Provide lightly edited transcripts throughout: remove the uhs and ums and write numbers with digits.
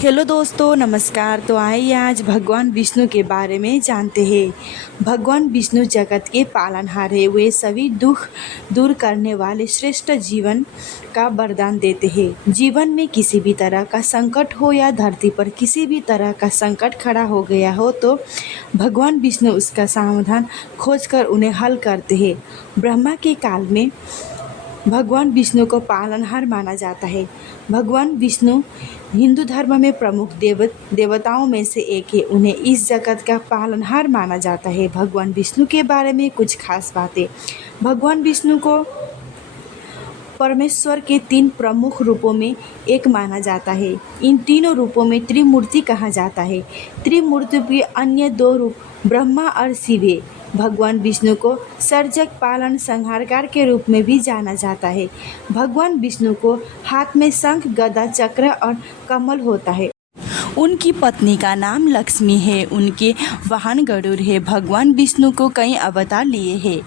Hello दोस्तों, नमस्कार। तो आइए आज भगवान विष्णु के बारे में जानते हैं। भगवान विष्णु जगत के पालनहार है। वे सभी दुख दूर करने वाले श्रेष्ठ जीवन का वरदान देते हैं। जीवन में किसी भी तरह का संकट हो या धरती पर किसी भी तरह का संकट खड़ा हो गया हो तो भगवान विष्णु उसका समाधान खोजकर उन्हें हल करते हैं। ब्रह्मा के काल में भगवान विष्णु को पालनहार माना जाता है। भगवान विष्णु हिंदू धर्म में प्रमुख देवताओं में से एक है। उन्हें इस जगत का पालनहार माना जाता है। भगवान विष्णु के बारे में कुछ खास बातें। भगवान विष्णु को परमेश्वर के 3 प्रमुख रूपों में एक माना जाता है। इन तीनों रूपों में त्रिमूर्ति कहा जाता है। त्रिमूर्ति के अन्य 2 रूप ब्रह्मा और शिव है। भगवान विष्णु को सर्जक, पालन, संहारकार के रूप में भी जाना जाता है। भगवान विष्णु को हाथ में शंख, गदा, चक्र और कमल होता है। उनकी पत्नी का नाम लक्ष्मी है। उनके वाहन गरुड़ है। भगवान विष्णु को कई अवतार लिए हैं।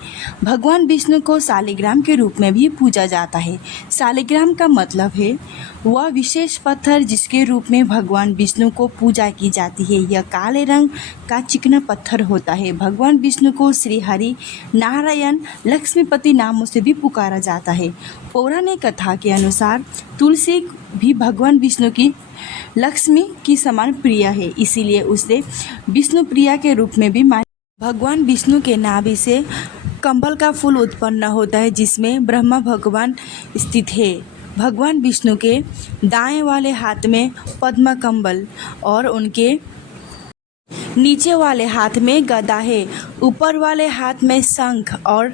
भगवान विष्णु को शालिग्राम के रूप में भी पूजा जाता है। शालिग्राम का मतलब है वह विशेष पत्थर जिसके रूप में भगवान विष्णु को पूजा की जाती है। यह काले रंग का चिकना पत्थर होता है। भगवान विष्णु को श्री हरि, नारायण, लक्ष्मीपति नामों से भी पुकारा जाता है। पौराणिक कथा के अनुसार तुलसी भी भगवान विष्णु की लक्ष्मी की समान प्रिय है, इसीलिए उसे विष्णु प्रिया के रूप में भी माना। भगवान विष्णु के नाभि से कमल का फूल उत्पन्न होता है जिसमें ब्रह्मा भगवान स्थित है। भगवान विष्णु के दाएं वाले हाथ में पद्म कमल और उनके नीचे वाले हाथ में गदा है। ऊपर वाले हाथ में शंख और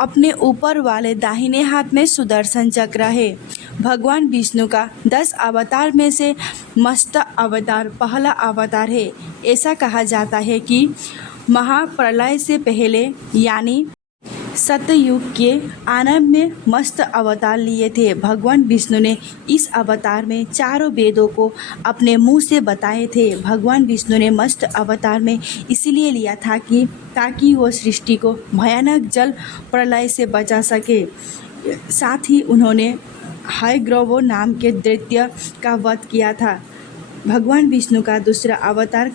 अपने ऊपर वाले दाहिने हाथ में सुदर्शन चक्र है। भगवान विष्णु का 10 अवतार में से मत्स्य अवतार पहला अवतार है। ऐसा कहा जाता है कि महाप्रलय से पहले यानी सतयुग के आरंभ में मत्स्य अवतार लिए थे। भगवान विष्णु ने इस अवतार में चारों वेदों को अपने मुंह से बताए थे। भगवान विष्णु ने मत्स्य अवतार में इसलिए लिया था कि ताकि वो सृष्टि को भयानक जल प्रलय से बचा सके। साथ ही उन्होंने हयग्रीव नाम के दैत्य का वध किया था। भगवान विष्णु का दूसरा अवतार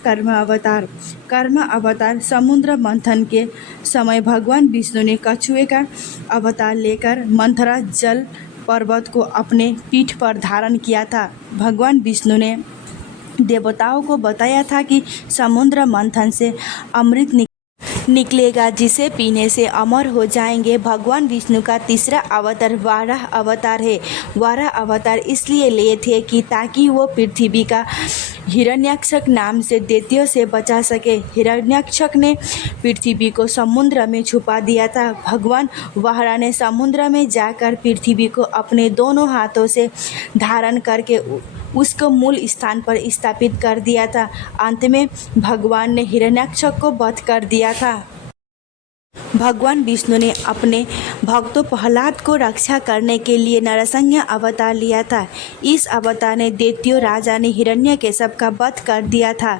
कर्म अवतार समुद्र मंथन के समय भगवान विष्णु ने कछुए का अवतार लेकर मंथरा जल पर्वत को अपने पीठ पर धारण किया था। भगवान विष्णु ने देवताओं को बताया था कि समुद्र मंथन से अमृत निकलेगा जिसे पीने से अमर हो जाएंगे। भगवान विष्णु का तीसरा अवतार वाराह अवतार है। वाराह अवतार इसलिए लिए थे कि ताकि वो पृथ्वी का हिरण्यक्षक नाम से दैत्यों से बचा सके। हिरण्यक्षक ने पृथ्वी को समुद्र में छुपा दिया था। भगवान वाराह ने समुद्र में जाकर पृथ्वी को अपने दोनों हाथों से धारण करके उसको मूल स्थान पर स्थापित कर दिया था। अंत में भगवान ने हिरण्यक्षक को वध कर दिया था। भगवान विष्णु ने अपने भक्तों प्रहलाद को रक्षा करने के लिए नरसिंह अवतार लिया था। इस अवतार ने दैत्यों राजा ने हिरण्यकश्यप का वध कर दिया था।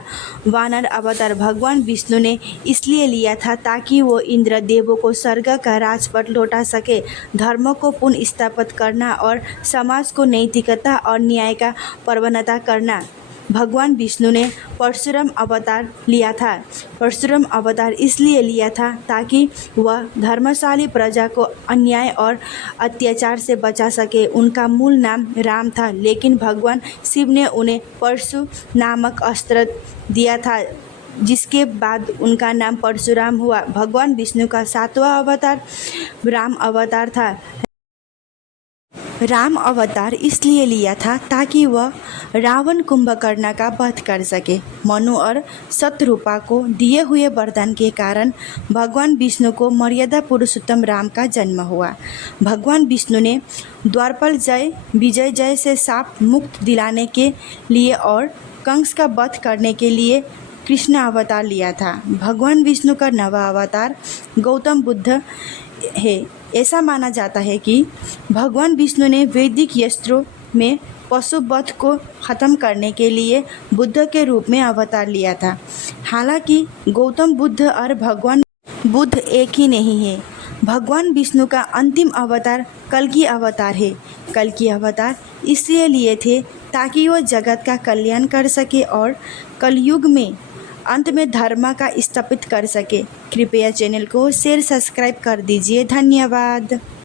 वानर अवतार भगवान विष्णु ने इसलिए लिया था ताकि वो इंद्र देवों को स्वर्ग का राजपट लौटा सके। धर्म को पुनः स्थापित करना और समाज को नैतिकता और न्याय का प्रवणता करना। भगवान विष्णु ने परशुराम अवतार लिया था। परशुराम अवतार इसलिए लिया था ताकि वह धर्मशाली प्रजा को अन्याय और अत्याचार से बचा सके। उनका मूल नाम राम था, लेकिन भगवान शिव ने उन्हें परशु नामक अस्त्र दिया था जिसके बाद उनका नाम परशुराम हुआ। भगवान विष्णु का 7वां अवतार राम अवतार था। राम अवतार इसलिए लिया था ताकि वह रावण कुंभकर्ण का वध कर सके। मनु और शतरूपा को दिए हुए वरदान के कारण भगवान विष्णु को मर्यादा पुरुषोत्तम राम का जन्म हुआ। भगवान विष्णु ने द्वारपाल विजय जय से शाप मुक्त दिलाने के लिए और कंस का वध करने के लिए कृष्ण अवतार लिया था। भगवान विष्णु का 9वां अवतार गौतम बुद्ध है। ऐसा माना जाता है कि भगवान विष्णु ने वैदिक शास्त्रों में पशु वध को ख़त्म करने के लिए बुद्ध के रूप में अवतार लिया था। हालांकि गौतम बुद्ध और भगवान बुद्ध एक ही नहीं है। भगवान विष्णु का अंतिम अवतार कल्कि अवतार है। कल्कि अवतार इसलिए लिए थे ताकि वो जगत का कल्याण कर सके और कलयुग में अंत में धर्म का स्थापित कर सके। कृपया चैनल को शेयर सब्सक्राइब कर दीजिए। धन्यवाद।